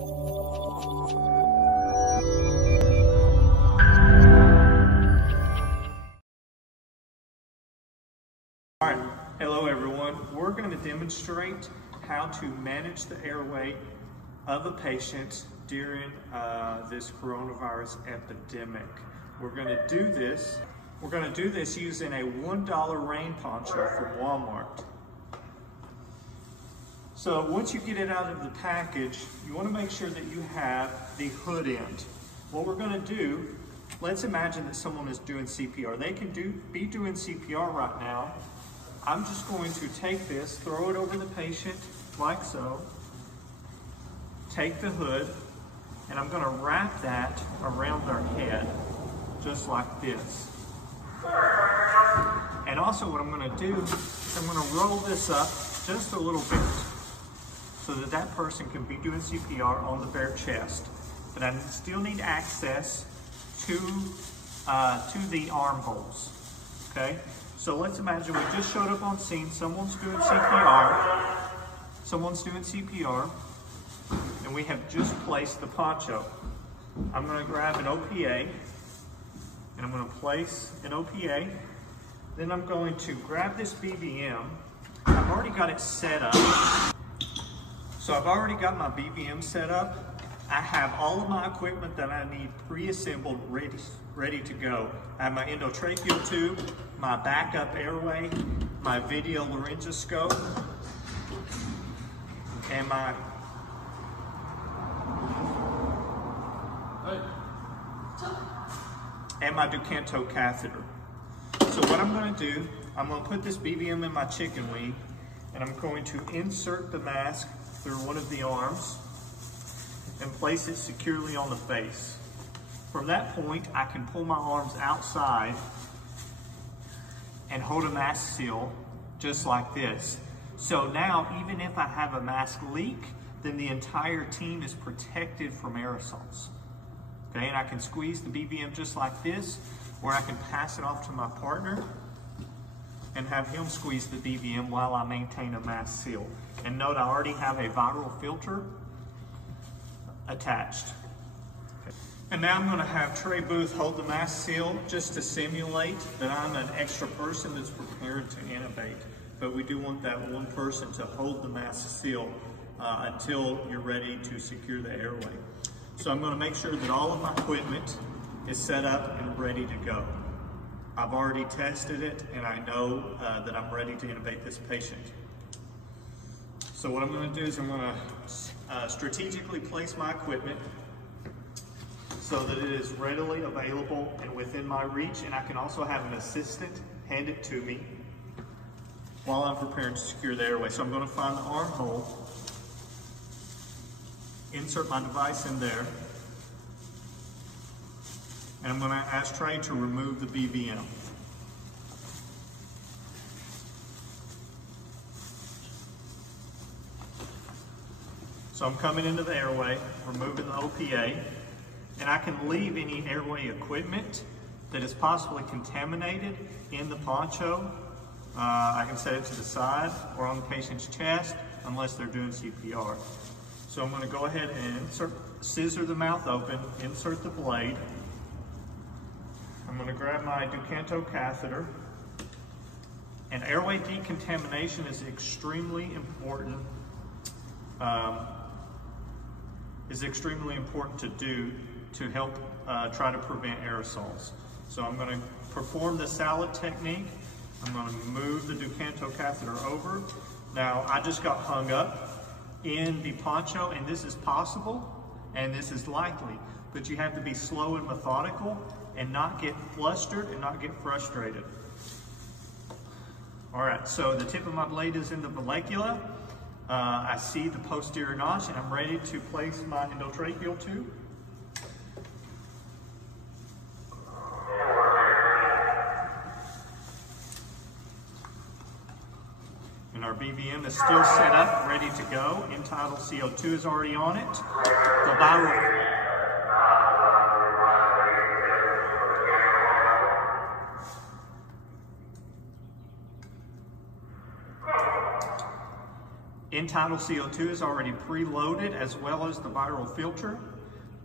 Alright, hello everyone. We're going to demonstrate how to manage the airway of a patient during this coronavirus epidemic. We're going to do this using a $1 rain poncho from Walmart. So once you get it out of the package, you want to make sure that you have the hood end. What we're going to do, let's imagine that someone is doing CPR. They can be doing CPR right now. I'm just going to take this, throw it over the patient like so, take the hood, and I'm going to wrap that around their head just like this. And also what I'm going to do is I'm going to roll this up just a little bit so that that person can be doing CPR on the bare chest. But I still need access to the armholes, okay? So let's imagine we just showed up on scene, someone's doing CPR, and we have just placed the poncho. I'm going to grab an OPA, and I'm going to place an OPA. Then I'm going to grab this BVM. I've already got it set up. So I've already got my BVM set up. I have all of my equipment that I need pre-assembled, ready to go. I have my endotracheal tube, my backup airway, my video laryngoscope, and my Ducanto catheter. So what I'm going to do, I'm going to put this BVM in my chicken wing, and I'm going to insert the mask through one of the arms and place it securely on the face. From that point, I can pull my arms outside and hold a mask seal just like this. So now, even if I have a mask leak, then the entire team is protected from aerosols. Okay, and I can squeeze the BVM just like this, or I can pass it off to my partner and have him squeeze the BVM while I maintain a mask seal. And note, I already have a viral filter attached. Okay. And now I'm going to have Trey Booth hold the mask seal just to simulate that I'm an extra person that's prepared to intubate. But we do want that one person to hold the mask seal until you're ready to secure the airway. So I'm going to make sure that all of my equipment is set up and ready to go. I've already tested it and I know that I'm ready to intubate this patient. So what I'm going to do is I'm going to strategically place my equipment so that it is readily available and within my reach, and I can also have an assistant hand it to me while I'm preparing to secure the airway. So I'm going to find the armhole, insert my device in there, and I'm going to ask Trey to remove the BVM. So I'm coming into the airway, removing the OPA, and I can leave any airway equipment that is possibly contaminated in the poncho. I can set it to the side or on the patient's chest unless they're doing CPR. So I'm going to go ahead and scissor the mouth open, insert the blade. I'm going to grab my Ducanto catheter. And airway decontamination is extremely important. To do to help try to prevent aerosols. So I'm going to perform the salad technique. I'm going to move the Ducanto catheter over. Now I just got hung up in the poncho, and this is possible and this is likely, but you have to be slow and methodical and not get flustered and not get frustrated. All right, so the tip of my blade is in the vallecula. I see the posterior notch, and I'm ready to place my endotracheal tube. And our BVM is still set up, ready to go. End-tidal CO2 is already on it. The viral End-tidal CO2 is already preloaded as well as the viral filter.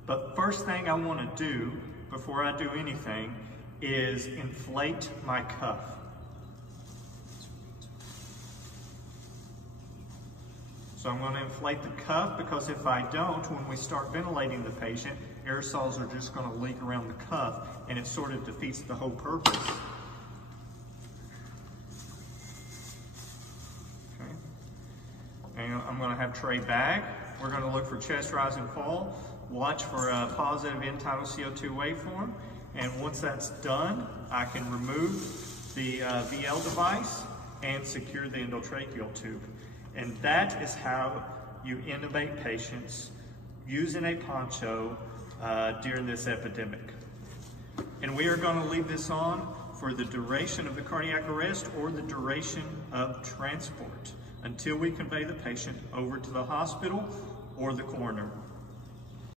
But first thing I want to do before I do anything is inflate my cuff. So I'm going to inflate the cuff because if I don't, when we start ventilating the patient, aerosols are just going to leak around the cuff and it sort of defeats the whole purpose. Okay. And I'm going to have tray bag. We're going to look for chest rise and fall. Watch for a positive end-tidal CO2 waveform. And once that's done, I can remove the VL device and secure the endotracheal tube. And that is how you intubate patients using a poncho during this epidemic. And we are going to leave this on for the duration of the cardiac arrest or the duration of transport until we convey the patient over to the hospital or the coroner.